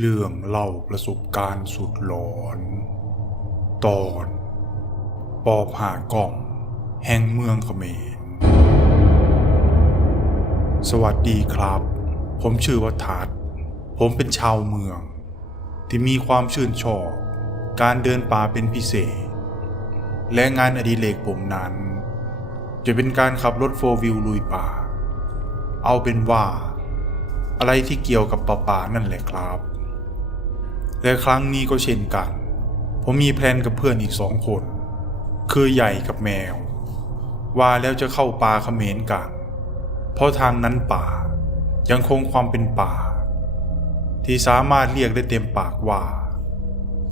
เรื่องเล่าประสบการณ์สุดหลอน ตอน ปอบหากล่อง แห่งเมืองเขมร สวัสดีครับ ผมชื่อวัทัศน์ผมเป็นชาวเมือง ที่มีความชื่นชอบ การเดินป่าเป็นพิเศษ และงานอดิเรกผมนั้น จะเป็นการขับรถโฟร์วิวลุยป่า เอาเป็นว่า อะไรที่เกี่ยวกับป่าป่านั่นแหละครับ และครั้งนี้ก็เช่นกัน ผมมีแพลนกับเพื่อนอีกสองคน คือใหญ่กับแมว ว่าแล้วจะเข้าป่าเขมรกัน เพราะทางนั้นป่า ยังคงความเป็นป่า ที่สามารถเรียกได้เต็มปากว่า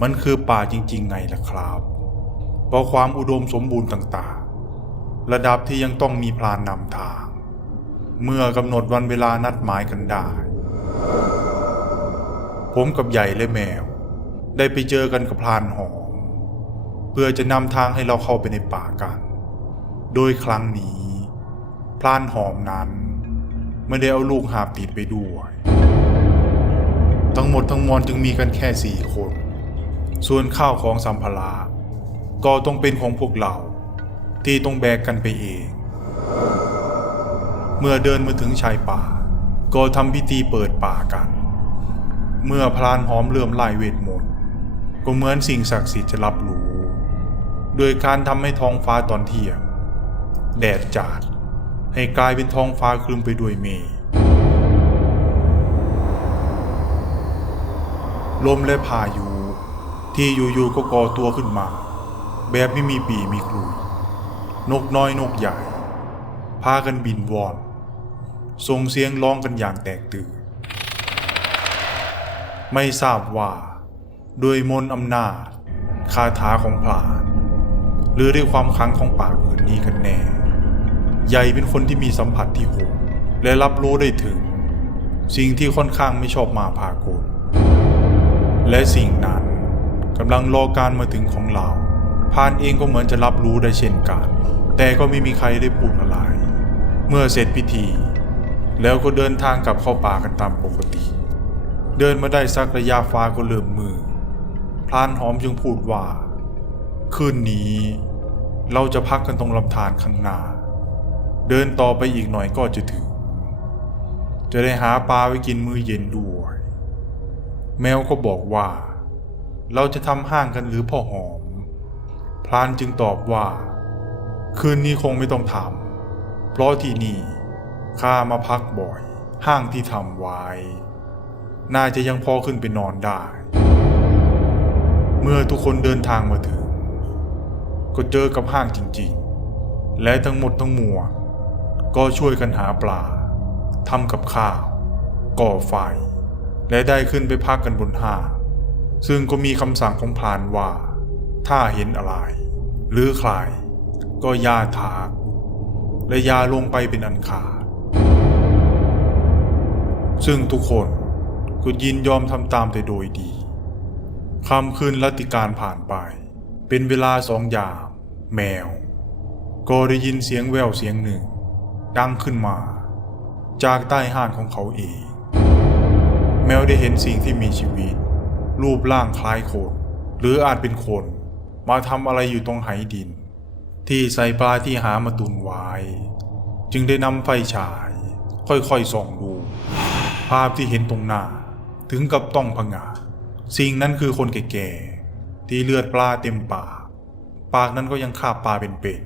มันคือป่าจริง ๆ ไงล่ะครับเพราะความอุดมสมบูรณ์ต่างๆ ระดับที่ยังต้องมีพลานนำทาง เมื่อกำหนดวันเวลานัดหมายกันได้ ผมกับใหญ่และแมว ได้ไปเจอกันกับพลานหอม เพื่อจะนำทางให้เราเข้าไปในป่ากัน โดยครั้งนี้พลานหอมนั้นไม่ได้เอาลูกหาบติดไปด้วย ทั้งหมดทั้งมวลจึงมีกันแค่สี่คน ส่วนข้าวของสัมภาระก็ต้องเป็นของพวกเรา ที่ต้องแบกกันไปเอง เมื่อเดินมาถึงชายป่า ก็ทำพิธีเปิดป่ากัน เมื่อพลานหอมเริ่อมไล่เวทมนต์ก็เหมือนสิ่งศักดิ์สิทธิ์จะรับรู้ โดยการทำให้ท้องฟ้าตอนเที่ยงแดดจัดให้กลายเป็นท้องฟ้าคลึมไปด้วยเมฆลมและพายุที่อยู่ๆก็ก่อตัวขึ้นมา แบบไม่มีปีมีคลุยนกน้อยนกใหญ่ พากันบินวอน ส่งเสียงร้องกันอย่างแตกตื่น ไม่ทราบว่าด้วยมนต์อำนาจ คาถาของพลานหรือด้วยความขังของป่าอื่นนี้กันแน่ ใหญ่เป็นคนที่มีสัมผัสที่โหดและรับรู้ได้ถึง สิ่งที่ค่อนข้างไม่ชอบมาพากลและสิ่งนั้นกำลังรอการมาถึงของเราพานเองก็เหมือนจะรับรู้ได้เช่นกัน แต่ก็ไม่มีใครได้พูดอะไร เมื่อเสร็จพิธี แล้วก็เดินทางกลับเข้าป่ากันตามปกติ เดินมาได้สักระยะฟ้าก็เริ่มมือ พลานหอมจึงพูดว่า คืนนี้ เราจะพักกันตรงลำธารข้างหน้า เดินต่อไปอีกหน่อยก็จะถึง จะได้หาปลาไว้กินมื้อเย็นด้วย แมวก็บอกว่า เราจะทำห้างกันหรือพ่อหอม พลานจึงตอบว่า คืนนี้คงไม่ต้องทำเพราะที่นี่ข้ามาพักบ่อย ห้างที่ทำไว้ น่าจะยังพอขึ้นไปนอนได้ เมื่อทุกคนเดินทางมาถึง ก็เจอกับห้างจริงๆ และทั้งหมดทั้งมวลก็ช่วยกันหาปลาทำกับข้าว ก่อไฟ และได้ขึ้นไปพักกันบนห้างซึ่งก็มีคำสั่งของพลานว่า ถ้าเห็นอะไร หรือใคร ก็ย่าถากและยาลงไปเป็นอันขาดซึ่งทุกคน ก็ยินยอมทำตามแต่โดยดีคำคืนรัติการผ่านไป เป็นเวลาสองยาม แมว ก็ได้ยินเสียงแววเสียงหนึ่ง ดังขึ้นมา จากใต้ห้านของเขาเอง แมวได้เห็นสิ่งที่มีชีวิต รูปร่างคล้ายคน หรืออาจเป็นคน มาทำอะไรอยู่ตรงไหดิน ที่ใส่ปลาที่หามาตุนไว้ จึงได้นำไฟฉาย ค่อยๆส่องดู ภาพที่เห็นตรงหน้า ถึงกับต้องผงาสิ่งนั้นคือคนแก่ๆที่เลือดปลาเต็มปากปากนั้นก็ยังคาบปลาเป็นเป็ด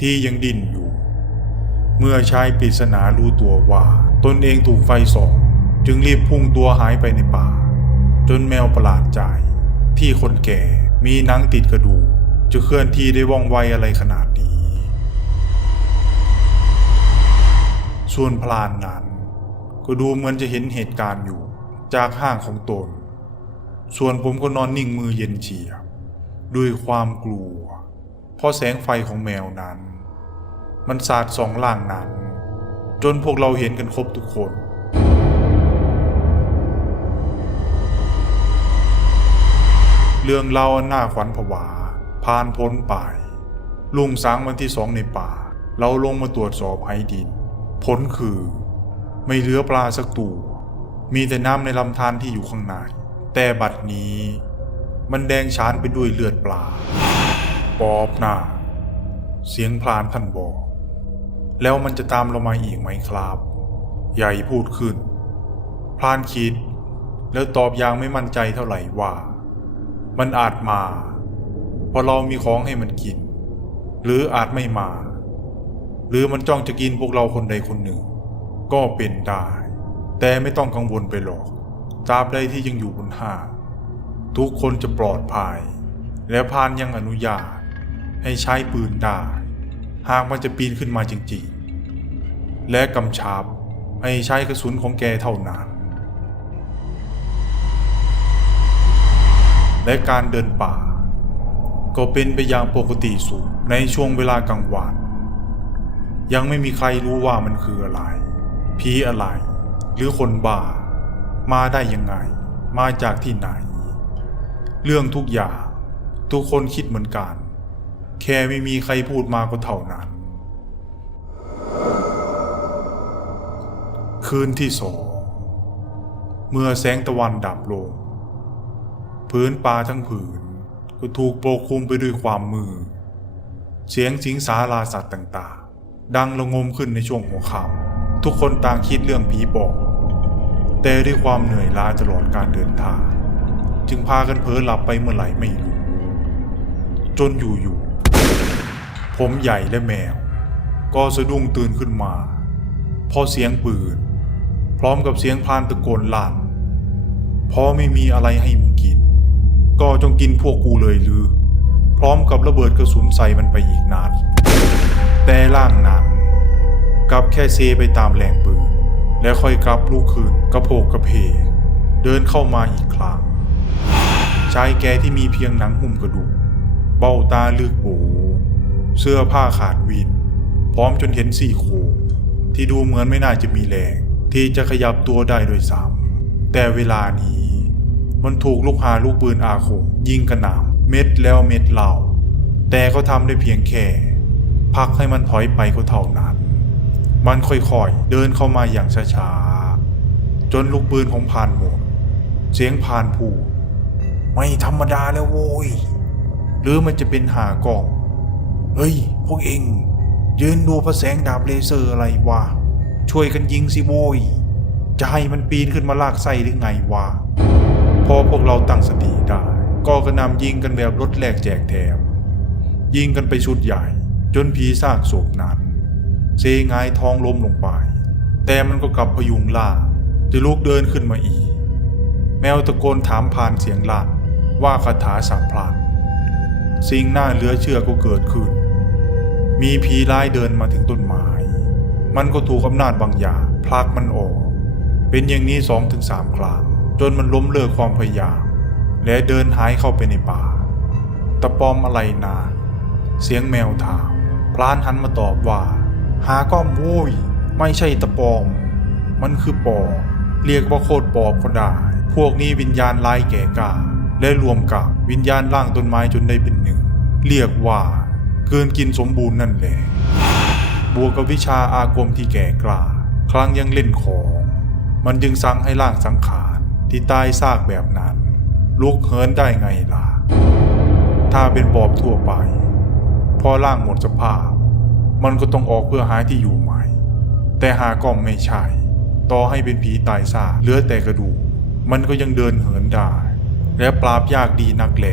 ที่ยังดิ้นอยู่ เมื่อชายปริศนารู้ตัวว่าตนเองถูกไฟส่องจึงรีบพุ่งตัวหายไปในป่า จนแมวประหลาดใจ ที่คนแก่มีหนังติดกระดูกจะเคลื่อนที่ได้ว่องไวอะไรขนาดนี้ ส่วนพลานนั้นก็ดูเหมือนจะเห็นเหตุการณ์อยู่ จากห้างของตน ส่วนผมก็นอนนิ่งมือเย็นเฉียบด้วยความกลัว เพราะแสงไฟของแมวนั้น มันสาดสองล่างนั้น จนพวกเราเห็นกันครบทุกคนเรื่องเล่าอันน่าขวัญผวา ผ่านพ้นไป ลุงสางวันที่สองในป่า เราลงมาตรวจสอบไอดิน ผลคือ ไม่เหลือปลาสักตัว มีแต่น้ำในลำธารที่อยู่ข้างใน แต่บัดนี้ มันแดงฉานไปด้วยเลือดปลา ปอบหน้า เสียงพลานท่านบอก แล้วมันจะตามเรามาอีกไหมครับ ใหญ่พูดขึ้น พลานคิด แล้วตอบอย่างไม่มั่นใจเท่าไหร่ว่า มันอาจมาเพราะเรามีของให้มันกิน หรืออาจไม่มา หรือมันจ้องจะกินพวกเราคนใดคนหนึ่ง ก็เป็นได้ แต่ไม่ต้องกังวลไปหรอกตราบใดที่ยังอยู่บนห้าทุกคนจะปลอดภัย และพานยังอนุญาต ให้ใช้ปืนได้ หากมันจะปีนขึ้นมาจริงๆ และกำชับให้ใช้กระสุนของแกเท่านั้น และการเดินป่า ก็เป็นไปอย่างปกติสุดในช่วงเวลากลางวัน ยังไม่มีใครรู้ว่ามันคืออะไรผีอะไร หรือคนบ้า มาได้ยังไง มาจากที่ไหน เรื่องทุกอย่างทุกคนคิดเหมือนกัน แค่ไม่มีใครพูดมาก็เท่านั้น คืนที่สองเมื่อแสงตะวันดับลงพื้นป่าทั้งผืนก็ถูกปกคลุมไปด้วยความมืดเสียงสิงสาราสัตว์ต่าง ๆ ดังระงมขึ้นในช่วงหัวค่ำ ทุกคนต่างคิดเรื่องผีปอบแต่ด้วยความเหนื่อยล้าตลอดการเดินทาง จึงพากันเพ้อหลับไปเมื่อไหร่ไม่รู้ จนอยู่ๆผมใหญ่และแมว ก็สะดุ้งตื่นขึ้นมา พอเสียงปืน พร้อมกับเสียงพานตะโกนลั่นพอไม่มีอะไรให้มึงกิน ก็จงกินพวกกูเลยหรือ พร้อมกับระเบิดกระสุนใส่มันไปอีกนัดแต่ร่างนั้น กลับแค่เซไปตามแรงปืน และค่อยกลับลูกคืนกระโพกกระเพกเดินเข้ามาอีกครั้งชายแกที่มีเพียงหนังหุ้มกระดูก เบ้าตาลึกโบเสื้อผ้าขาดวิน พร้อมจนเห็นสี่โคที่ดูเหมือนไม่น่าจะมีแรง ที่จะขยับตัวได้โดยซ้ำแต่เวลานี้ มันถูกลูกหาลูกปืนอาคมยิงกระหน่ำเม็ดแล้วเม็ดเหล่า แต่เขาทำได้เพียงแค่ พักให้มันถอยไปก็เท่านั้น มันค่อยๆ เดินเข้ามาอย่างช้าๆ จนลูกปืนของพานหมด เสียงพานพูดไม่ธรรมดาแล้วโว้ย หรือมันจะเป็นหากล้องเฮ้ย พวกเองยืนดูพระแสงดาบเลเซอร์อะไรวะ ช่วยกันยิงสิโว้ย จะให้มันปีนขึ้นมาลากไส้หรือไงวะ พอพวกเราตั้งสติได้ ก็กระนำยิงกันแบบรถแลกแจกแถม ยิงกันไปชุดใหญ่ จนผีซากศพนั้น เซงายท้องล้มลงไป แต่มันก็กลับพยุงล่าจะลุกเดินขึ้นมาอีก แมวตะโกนถามผ่านเสียงลั่นว่าคาถาสังพลันสิ่งน่าเหลือเชื่อก็เกิดขึ้น มีผีร้ายเดินมาถึงต้นไม้ มันก็ถูกอำนาจบางอย่างพลักมันออก เป็นอย่างนี้สองถึงสามครั้งจนมันล้มเลิกความพยายาม และเดินหายเข้าไปในป่า ตะปอมอะไรนา เสียงแมวถามพลานหันมาตอบว่า หาก้อมโว้ยไม่ใช่ตะปอม มันคือปอบเรียกว่าโคตรปอบก็ได้ พวกนี้วิญญาณร้ายแก่กาและรวมกับวิญญาณร่างต้นไม้จนได้เป็นหนึ่ง เรียกว่า เกินกินสมบูรณ์นั่นแหละบวกกับวิชาอาคมที่แก่กล้าครั้งยังเล่นของ มันจึงสั่งให้ร่างสังขารที่ตายซากแบบนั้นลุกเหินได้ไงล่ะ ถ้าเป็นปอบทั่วไป พอร่างหมดสภาพ มันก็ต้องออกเพื่อหาที่อยู่ใหม่ แต่หาก็ไม่ใช่ ต่อให้เป็นผีตายซาเหลือแต่กระดูก มันก็ยังเดินเหินได้ และปราบยากดีนักแล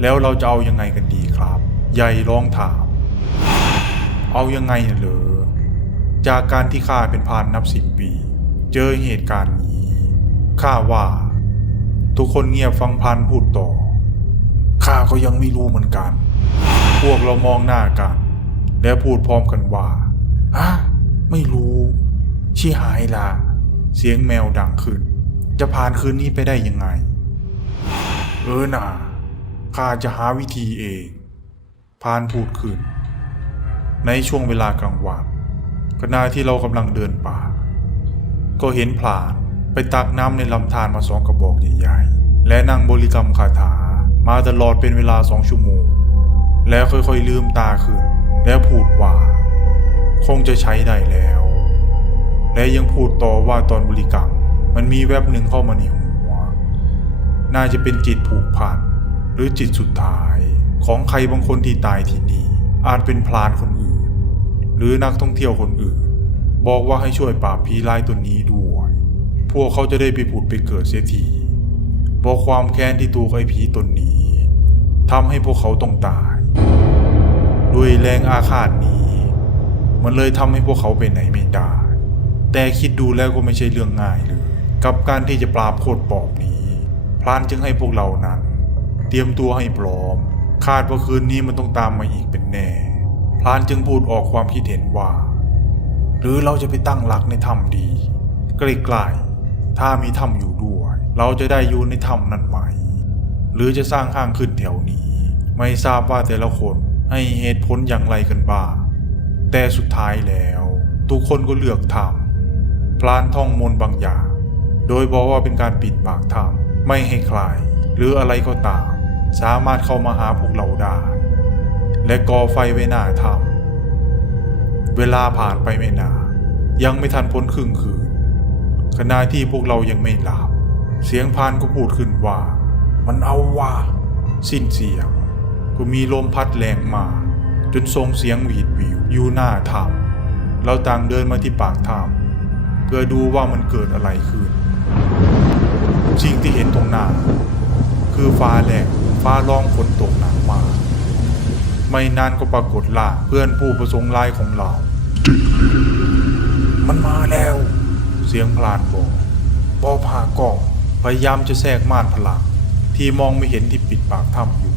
แล้วเราจะเอายังไงกันดีครับ ใหญ่ร้องถาม เอายังไงน่ะเหรอ จากการที่ข้าเป็นพานนับสิบปี เจอเหตุการณ์นี้ ข้าว่า ทุกคนเงียบฟังพานพูดต่อ ข้าก็ยังไม่รู้เหมือนกัน พวกเรามองหน้ากัน และพูดพร้อมกันว่าฮะไม่รู้ ชิหายละเสียงแมวดังขึ้น จะผ่านคืนนี้ไปได้ยังไง เออน่ะข้าจะหาวิธีเอง พานพูดขึ้น ในช่วงเวลากลางวันขณะที่เรากำลังเดินป่า ก็เห็นพลานไปตักน้ำในลำธารมาสองกระบอกใหญ่ๆ และนั่งบริกรรมคาถามาตลอดเป็นเวลาสองชั่วโมง แล้วค่อยๆลืมตาขึ้น แล้วพูดว่า คงจะใช้ได้แล้ว และยังพูดต่อว่าตอนบริกรรม มันมีแวบหนึ่งเข้ามาในหัว น่าจะเป็นจิตผูกพันหรือจิตสุดท้ายของใครบางคนที่ตายที่นี่ อาจเป็นพลานคนอื่น หรือนักท่องเที่ยวคนอื่น บอกว่าให้ช่วยปราบผีร้ายตัวนี้ด้วย พวกเขาจะได้ไปผุดไปเกิดเสียทีบอกความแค้นที่ตัวไอ้ผีตนนี้ทำให้พวกเขาต้องตาย แรงอาฆาตนี้ มันเลยทำให้พวกเขาไปไหนไม่ได้ แต่คิดดูแล้วก็ไม่ใช่เรื่องง่ายเลย กับการที่จะปราบโคตรปอบนี้ พลานจึงให้พวกเรานั้น เตรียมตัวให้พร้อม คาดว่าคืนนี้มันต้องตามมาอีกเป็นแน่ พลานจึงพูดออกความคิดเห็นว่า หรือเราจะไปตั้งหลักในถ้ำดีใกล้ๆถ้ามีถ้ำอยู่ด้วย เราจะได้อยู่ในถ้ำนั้นไหม หรือจะสร้างห้างขึ้นแถวนี้ ไม่ทราบว่าแต่ละคน ให้เหตุผลอย่างไรกันบ้างแต่สุดท้ายแล้วทุกคนก็เลือกทำพลานท่องมนต์บางอย่าง โดยบอกว่าเป็นการปิดปากถ้ำไม่ให้ใครหรืออะไรก็ตาม สามารถเข้ามาหาพวกเราได้ และก่อไฟไว้หน้าถ้ำเวลาผ่านไปไม่นานยังไม่ทันพ้นครึ่งคืนขณะที่พวกเรายังไม่หลับเสียงพานก็พูดขึ้นว่า มันเอาว่า สิ้นเสียง ก็มีลมพัดแรงมา จนทรงเสียงหวีดวิวอยู่หน้าถ้ำเราต่างเดินมาที่ปากถ้ำเพื่อดูว่ามันเกิดอะไรขึ้น สิ่งที่เห็นตรงหน้า คือฟ้าแลบฟ้าร้องฝนตกหนักมา ไม่นานก็ปรากฏล่าเพื่อนผู้ประสงค์ร้ายของเรา มันมาแล้ว เสียงพลานบอกปอผ่ากองพยายามจะแทรกม่านพลังที่มองไม่เห็นที่ปิดปากถ้ำอยู่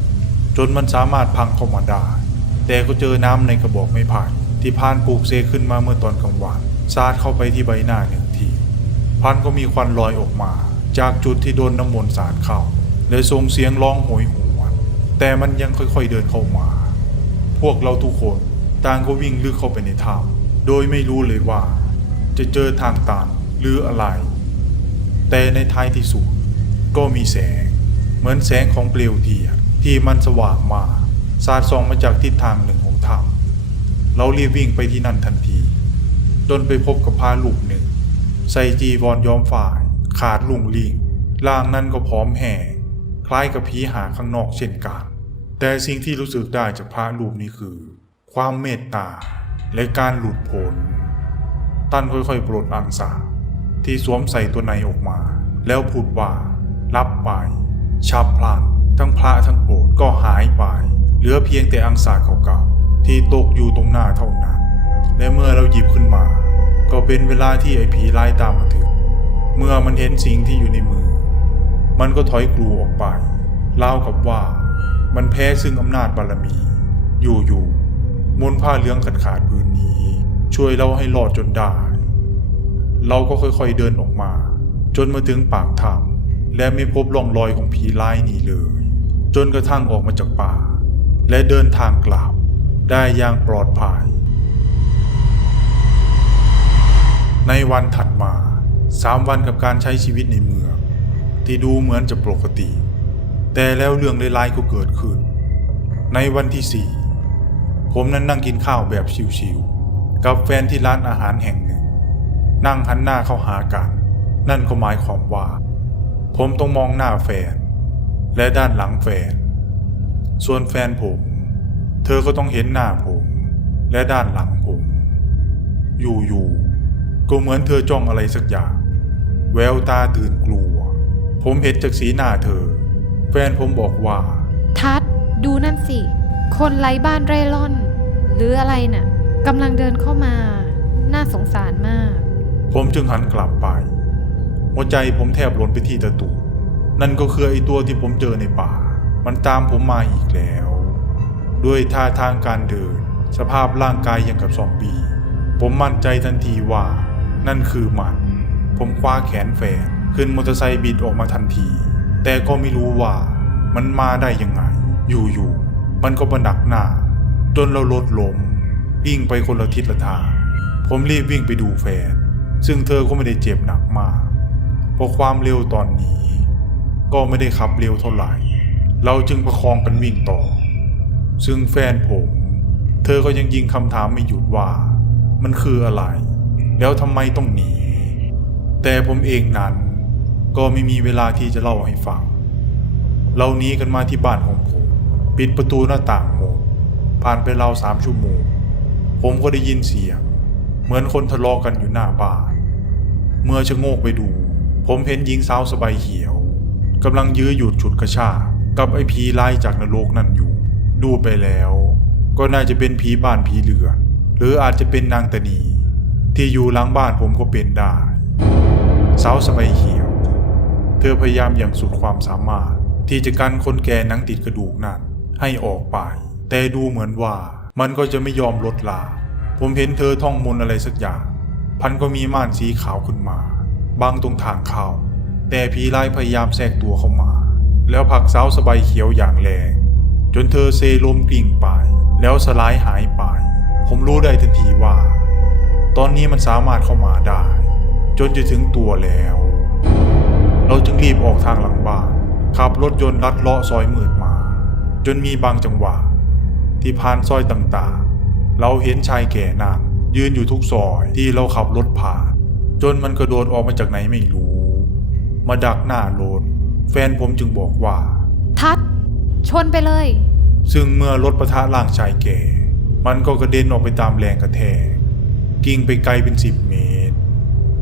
จนมันสามารถพังเข้ามาได้ แต่ก็เจอน้ำในกระบอกไม้ไผ่ที่พานปลูกเซขึ้นมาเมื่อตอนกลางวันสาดเข้าไปที่ใบหน้าหนึ่งทีพันก็มีควันลอยออกมา จากจุดที่โดนน้ำมนต์สาดเข้าเลยส่งเสียงร้องโหยหวน แต่มันยังค่อยๆเดินเข้ามา พวกเราทุกคนต่างก็วิ่งลึกเข้าไปในถ้ำโดยไม่รู้เลยว่า จะเจอทางตันหรืออะไร แต่ในท้ายที่สุดก็มีแสง เหมือนแสงของเปลวเทียน ที่มันสว่างมาสาดส่องมาจากทิศทางหนึ่งของถ้ำเรารีบวิ่งไปที่นั่นทันทีจนไปพบกับพาลูกหนึ่ง ใส่จีวรย้อมฝ่าย ขาดลุงลิงร่างนั้นก็พร้อมแห่งคล้ายกับผีหาข้างนอกเช่นกัน แต่สิ่งที่รู้สึกได้จากพระรูปนี้คือ ความเมตตาและการหลุดพ้นท่านค่อยๆปลดอังสาที่สวมใส่ตัวในออกมา แล้วพูดว่า รับไปชับพลัน ทั้งพระทั้งโบสถ์ก็หายไป เหลือเพียงแต่อังสาเก่าๆที่ตกอยู่ตรงหน้าเท่านั้น และเมื่อเราหยิบขึ้นมา ก็เป็นเวลาที่ไอ้ผีร้ายตามมาถึง เมื่อมันเห็นสิ่งที่อยู่ในมือ มันก็ถอยกลูออกไปเล่ากับว่ามันแพ้ซึ่งอำนาจบารมี อยู่ๆมนผ้าเหลืองขาดขาดๆผืนนี้ ช่วยเราให้รอดจนได้ เราก็ค่อยๆเดินออกมา จนมาถึงปากถ้ำและไม่พบร่องรอยของผีร้ายนี้เลย จนกระทั่งออกมาจากป่า และเดินทางกลับได้อย่างปลอดภัย ในวันถัดมาสามวันกับการใช้ชีวิตในเมือง ที่ดูเหมือนจะปกติ แต่แล้วเรื่องร้ายๆก็เกิดขึ้น ในวันที่สี่ผมนั้นนั่งกินข้าวแบบชิวๆกับแฟนที่ร้านอาหารแห่งหนึ่ง นั่งหันหน้าเข้าหากัน นั่นก็หมายความว่า ผมต้องมองหน้าแฟน และด้านหลังแฟน ส่วนแฟนผม เธอก็ต้องเห็นหน้าผม และด้านหลังผม อยู่ๆก็เหมือนเธอจ้องอะไรสักอย่าง แววตาตื่นกลัว ผมเห็นจากสีหน้าเธอ แฟนผมบอกว่า ทัดดูนั่นสิ คนไร้บ้านเร่ร่อน หรืออะไรน่ะกำลังเดินเข้ามา น่าสงสารมาก ผมจึงหันกลับไป หัวใจผมแทบหล่นไปที่ตะตุ่ม นั่นก็คือไอตัวที่ผมเจอในป่า มันตามผมมาอีกแล้ว ด้วยท่าทางการเดิน สภาพร่างกายอย่างกับซอมบี้ผมมั่นใจทันทีว่า นั่นคือมัน ผมคว้าแขนแฟนขึ้นมอเตอร์ไซค์บิดออกมาทันที แต่ก็ไม่รู้ว่ามันมาได้ยังไง อยู่ๆมันก็มาดักหน้า จนเราลดล้มวิ่งไปคนละทิศละทางผมรีบวิ่งไปดูแฟน ซึ่งเธอก็ไม่ได้เจ็บหนักมากเพราะความเร็วตอนนี้ ก็ไม่ได้ขับเร็วเท่าไหร่ เราจึงประคองกันวิ่งต่อ ซึ่งแฟนผม เธอก็ยังยิงคำถามไม่หยุดว่า มันคืออะไร แล้วทำไมต้องหนี แต่ผมเองนั้น ก็ไม่มีเวลาที่จะเล่าให้ฟัง เราหนีกันมาที่บ้านของผม ปิดประตูหน้าต่างหมดผ่านไปราวสามชั่วโมง ผมก็ได้ยินเสียง เหมือนคนทะเลาะกันอยู่หน้าบ้าน เมื่อชะโงกไปดู ผมเห็นหญิงสาวสบายเขียว กำลังยื้อหยุดฉุดกระชากกับไอ้ผีไล่จากนรกนั่นอยู่ ดูไปแล้ว ก็น่าจะเป็นผีบ้านผีเรือนหรืออาจจะเป็นนางตนี ที่อยู่หลังบ้านผมก็เป็นได้สาวสบายเขียว เธอพยายามอย่างสุดความสามารถ ที่จะกันคนแก่นังติดกระดูกนั่นให้ออกไป แต่ดูเหมือนว่ามันก็จะไม่ยอมลดลา ผมเห็นเธอท่องมนอะไรสักอย่าง พันก็มีม่านสีขาวขึ้นมาบังตรงทางเข้า แต่ผีร้ายพยายามแทรกตัวเข้ามา แล้วผลักสาวสบายเขียวอย่างแรง จนเธอเซลมกลิ่งไป แล้วสลายหายไป ผมรู้ได้ทันทีว่า ตอนนี้มันสามารถเข้ามาได้ จนจะถึงตัวแล้ว เราจึงรีบออกทางหลังบ้านขับรถยนต์ลัดเลาะซอยมืดมา จนมีบางจังหวะ ที่ผ่านซอยต่างๆ เราเห็นชายแก่นั่งยืนอยู่ทุกซอยที่เราขับรถผ่าน จนมันกระโดดออกมาจากไหนไม่รู้ มาดักหน้ารถแฟนผมจึงบอกว่า ทัด ชนไปเลย ซึ่งเมื่อรถประทะร่างชายแก่ มันก็กระเด็นออกไปตามแรงกระแทก กิ่งไปไกลเป็นสิบเมตร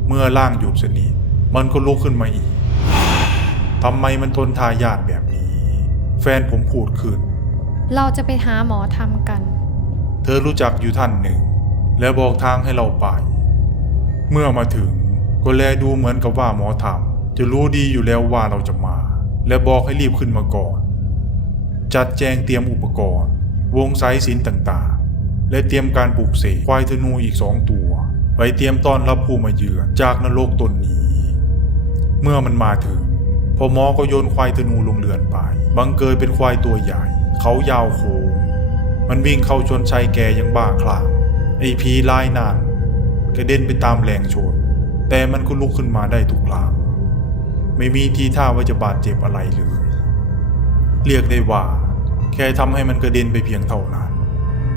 เมื่อร่างหยุดสนิทมันก็ลุกขึ้นมาอีกทำไมมันทนทายาทแบบนี้ แฟนผมพูดขึ้น เราจะไปหาหมอทำกัน เธอรู้จักอยู่ท่านหนึ่ง แล้วบอกทางให้เราไป เมื่อมาถึงก็แลดูเหมือนกับว่าหมอทำ จะรู้ดีอยู่แล้วว่าเราจะมา และบอกให้รีบขึ้นมาก่อน จัดแจงเตรียมอุปกรณ์ วงสายสินต่างๆ และเตรียมการปลูกเสกควายธนูอีกสองตัว ไว้เตรียมต้อนรับผู้มาเยือนจากนรกตนนี้ เมื่อมันมาถึงพอหมอก็โยนควายธนูลงเรือนไป บังเกิดเป็นควายตัวใหญ่ เขายาวโค้งมันวิ่งเข้าชนชายแก่ยังบ้าคลั่งไอ้ผีลายนานกระเด็นไปตามแรงชน แต่มันก็ลุกขึ้นมาได้ทุกครั้ง ไม่มีทีท่าว่าจะบาดเจ็บอะไรเลย เรียกได้ว่า แค่ทำให้มันกระเด็นไปเพียงเท่านั้น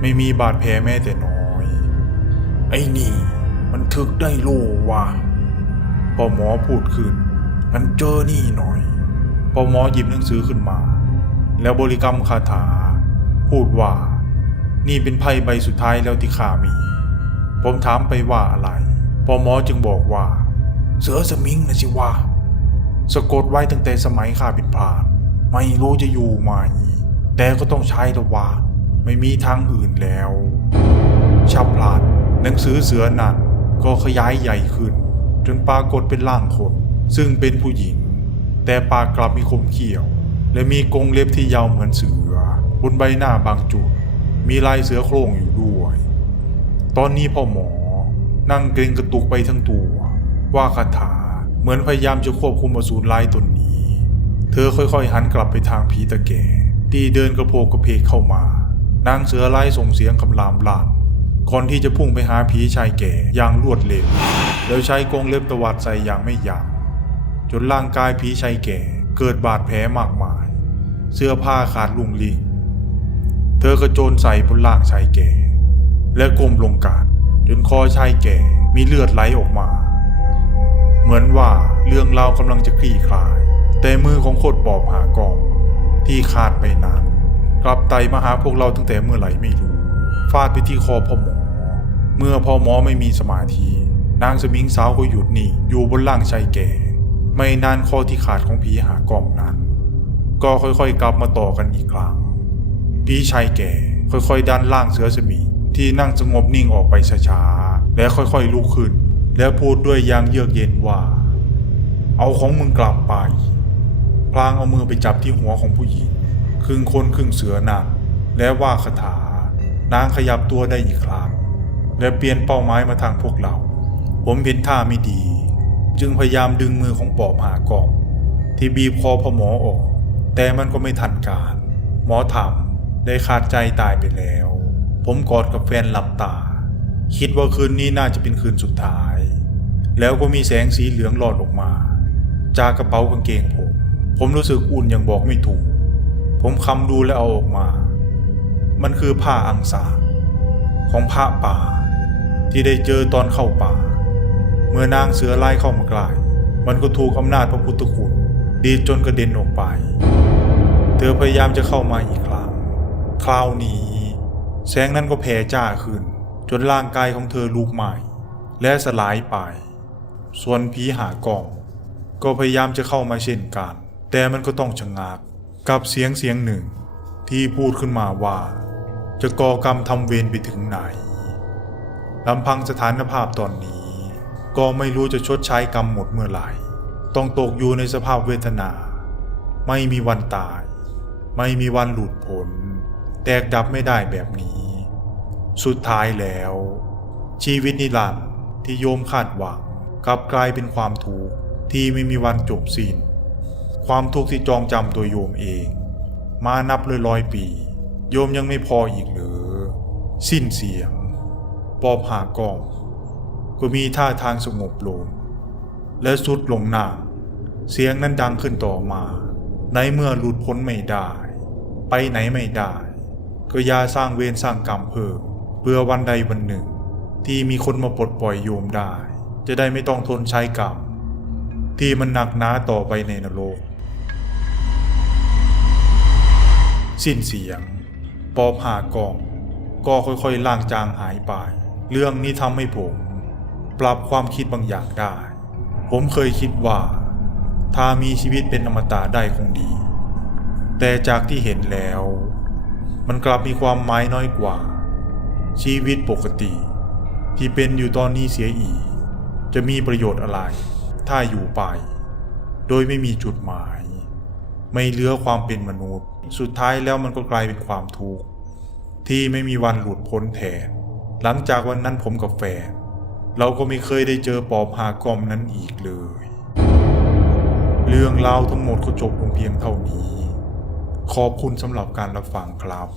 ไม่มีบาดแผลแม้แต่น้อย ไอ้นี่ มันถึกได้โลว่ะพอหมอพูดขึ้นมันเจอนี่หน่อย พอหมอหยิบหนังสือขึ้นมา แล้วบริกรรมคาถา พูดว่า นี่เป็นไพ่ใบสุดท้ายแล้วที่ข้ามี ผมถามไปว่าอะไร พอหมอจึงบอกว่า เสือสมิงนะสิวะ สะกดไว้ตั้งแต่สมัยข้าเป็นพรานไม่รู้จะอยู่ไหมแต่ก็ต้องใช้ละวะไม่มีทางอื่นแล้วชับพลันหนังสือเสือนั่นก็ขยายใหญ่ขึ้น จนปรากฏเป็นร่างคน ซึ่งเป็นผู้หญิง แต่ปากกลับมีคมเขียว และมีกรงเล็บที่ยาวเหมือนเสือบนใบหน้าบางจุด มีลายเสือโคร่งอยู่ด้วย ตอนนี้พ่อหมอนั่งเกรงกระตุกไปทั้งตัว ว่าคาถา เหมือนพยายามจะควบคุมอสูรลายตนนี้ เธอค่อยๆ หันกลับไปทางผีตะแก่ที่เดินกระโพกกระเพกเข้ามา นางเสือไล่ส่งเสียงคำรามลั่นก่อนที่จะพุ่งไปหาผีชายแก่อย่างรวดเร็ว แล้วใช้กรงเล็บตวัดใส่อย่างไม่ยัง้งจนร่างกายผีชายแก่เกิดบาดแผลมากมาย เสื้อผ้าขาดลุงลิง เธอกระโจนใส่บนร่างชายแก่ และก้มลงกาดจนคอชายแก่มีเลือดไหลออกมา มือนว่าเรื่องราวกำลังจะคลี่คลาย แต่มือของโคตรปอบหากองที่ขาดไปนานกลับไตมาหาพวกเราตั้งแต่เมื่อไหร่ไม่รู้ฟาดไปที่คอพ่อหมอ เมื่อพ่อหมอไม่มีสมาธิ นางสมิงสาวก็หยุดนิ่งอยู่บนร่างชายแก่ ไม่นานข้อที่ขาดของผีหากองนั้น ก็ค่อยๆกลับมาต่อกันอีกครั้งพี่ชายแก่ค่อยๆดันร่างเสือสมิงที่นั่งสงบนิ่งออกไปช้าๆและค่อยๆลุกขึ้น และพูดด้วยยางเยือกเย็นว่า เอาของมึงกลับไป พลางเอามือไปจับที่หัวของผู้หญิงครึ่งคนครึ่งเสือนางและว่าคาถา นางขยับตัวได้อีกครั้งและเปลี่ยนเป้าหมายมาทางพวกเรา ผมเห็นท่าไม่ดี จึงพยายามดึงมือของปอบหากอบที่บีบคอพ่อหมอออก แต่มันก็ไม่ทันการ หมอทำได้ขาดใจตายไปแล้ว ผมกอดกับแฟนหลับตา คิดว่าคืนนี้น่าจะเป็นคืนสุดท้าย แล้วก็มีแสงสีเหลืองลอดออกมา จากกระเป๋ากางเกงผม ผมรู้สึกอุ่นอย่างบอกไม่ถูก ผมคำดูและเอาออกมา มันคือผ้าอังสาของพระป่า ที่ได้เจอตอนเข้าป่า เมื่อนางเสือไล่เข้ามาใกล้มันก็ถูกอำนาจพระพุทธคุณดีจนกระเด็นออกไป เธอพยายามจะเข้ามาอีกครั้ง คราวนี้ แสงนั้นก็แผ่จ้าขึ้น จนร่างกายของเธอลุกไหม้และสลายไป ส่วนผีหากอง ก็พยายามจะเข้ามาเช่นกัน แต่มันก็ต้องชะงักกับเสียงเสียงหนึ่ง ที่พูดขึ้นมาว่า จะก่อกรรมทำเวรไปถึงไหนลำพังสถานภาพตอนนี้ ก็ไม่รู้จะชดใช้กรรมหมดเมื่อไหร่ ต้องตกอยู่ในสภาพเวทนา ไม่มีวันตาย ไม่มีวันหลุดพ้นแตกดับไม่ได้แบบนี้ สุดท้ายแล้ว ชีวิตนิรันดร์ที่โยมคาดหวัง กลับกลายเป็นความทุกข์ที่ไม่มีวันจบสิ้น ความทุกข์ที่จองจำตัวโยมเอง มานับเลยร้อยปี โยมยังไม่พออีกหรือ สิ้นเสียง ปอบหากอง ก็มีท่าทางสงบลง และสุดลงหน้า เสียงนั้นดังขึ้นต่อมา ในเมื่อหลุดพ้นไม่ได้ ไปไหนไม่ได้ ก็ยาสร้างเวรสร้างกรรมเพิ่มเพื่อวันใดวันหนึ่ง ที่มีคนมาปลดปล่อยโยมได้ จะได้ไม่ต้องทนใช้กรรมที่มันหนักหนาต่อไปในนรก สิ้นเสียง ปอบหากอง ก็ค่อยๆล่างจางหายไป เรื่องนี้ทำให้ผม ปรับความคิดบางอย่างได้ ผมเคยคิดว่า ถ้ามีชีวิตเป็นอมตะได้คงดี แต่จากที่เห็นแล้ว มันกลับมีความหมายน้อยกว่า ชีวิตปกติ ที่เป็นอยู่ตอนนี้เสียอีก จะมีประโยชน์อะไร ถ้าอยู่ไป โดยไม่มีจุดหมาย ไม่เหลือความเป็นมนุษย์ สุดท้ายแล้วมันก็กลายเป็นความทุกข์ที่ไม่มีวันหลุดพ้นแทนหลังจากวันนั้นผมกับแฟน เราก็ไม่เคยได้เจอปอบหากอมนั้นอีกเลย เรื่องราวทั้งหมดก็จบลงเพียงเท่านี้ ขอบคุณสำหรับการรับฟังครับ